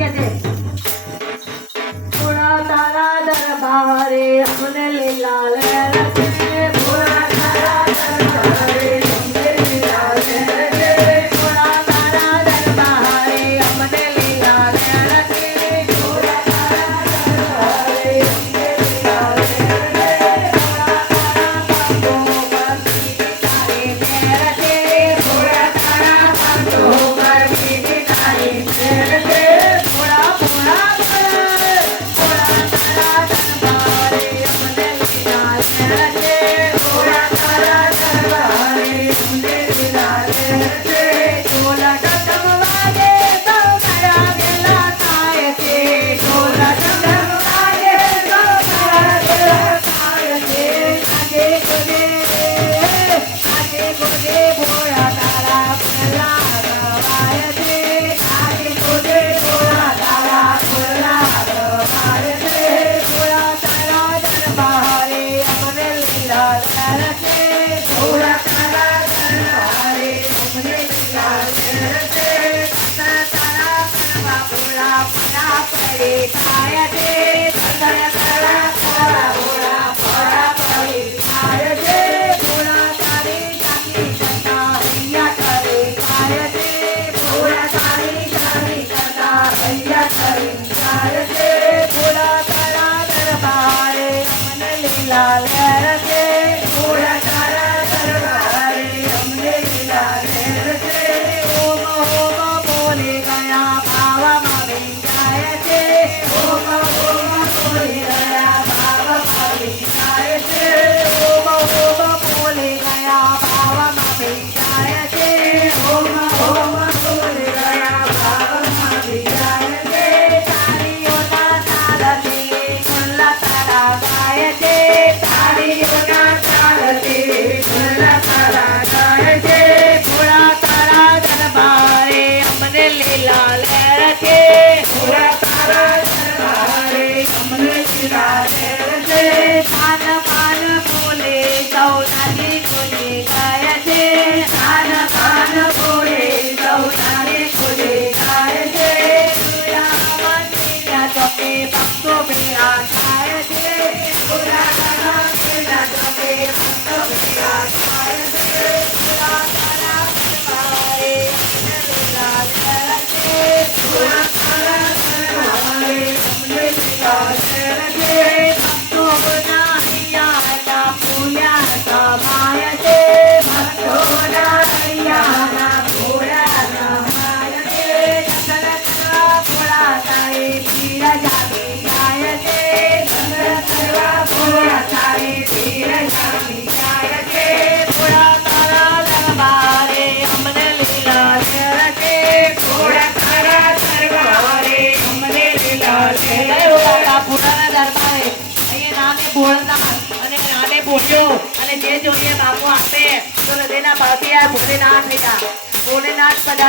કે છે પૂરા તારા દરબારે અમને લીલા લહેરતે પૂરા તારા દરબારે અમને લીલા લહેરતે પૂરા તારા દરબારે અમને લીલા લહેરતે પૂરા તારા દરબારે અમને લીલા લહેરતે પૂરા તારા ભક્તો પર તારી લહેરતે પૂરા તારા ભક્તો પર તારી લહેરતે પૂરા પૂરા પૂરા તારા દરબારે અમને લીલા લહેરતે પૂરા તારા દરબારે અમને લીલા લહેરતે ઢોલા ડગમ વાગે સૌ મારા વેલા થાય છે ઢોલા ડગમ વાગે સૌ મારા વેલા થાય છે આજે ગોદે ભોળા તારા વેલા ગવાય છે આજે ગોદે ભોળા તારા વેલા ગવાય છે ભોળા તારા દરબારે અમને લીલા લહેરતે ભોળા તારા દરબારે અમને લીલા લહેરતે તારા કરવા ભોળા પડા પડે થાય છે તારા ભોળા પડા પડે થાય છે ભોળા તારી જાતી જતા હૈયા કરે થાય છે ભોળા તારી જાતી જતા હૈયા કરે થાય છે ભોળા તારા દરબારે અમને લીલા લહેરતે ભોળા તારા દરબારે અમને લીલા લહેરતે ઓમ ઓમ બોલી ગયા ભાવમાં વિંજાય છે ઓમ ઓમ બોલી ગયા ભાવમાં વિંજાય છે ઓમ ઓમ બોલી ગયા ભાવમાં વિંજાય છે ઓમ ઓમ બોલી ગયા ભાવમાં વિંજાય છે તાળીઓના તાલથી ખુલ્લા તારા ગાય છે તાળીઓના તાલથી ખુલ્લા તારા ગાય છે ભોળા તારા દરબારે અમને લીલા લહેરતે ભોળા તારા દરબારે અમને લીલા લહેરતે કાન કાન બોલે સૌ નાની કોને ગાય છે કાન કાન બોલે સૌ નાની કોને ગાય છે ભોળા મંદિરના ચોકે ભક્તો ભેગા થાય છે ભોળા મંદિરના ચોકે ભક્તો ભેગા થાય છે ભોળા તારા દરબારે અમને લીલા લહેરતે ભોળા તારા દરબારે અમને લીલા લહેરતે ભક્તોના હૈયાના ફૂલ્યા સમાય છે ભક્તોના હૈયાના ફૂલ્યા સમાય છે દર્શન કરવા ભોળા તારી ભીડ જામી જાય છે દર્શન કરવા ભોળા તારી ભીડ જામી જાય છે ભોળા તારા દરબારે અમને લીલા લહેરતે ભોળા તારા દરબારે અમને લીલા લહેરતે બાપુના દરબારે અહીંયા નામે ભોળનાથ અને નામે ભોળ્યો અને જે જોઈએ બાપુ આપે તો હૃદયના ભાવથી આ ભોલેનાથ થયા ભોલેનાથ પધારે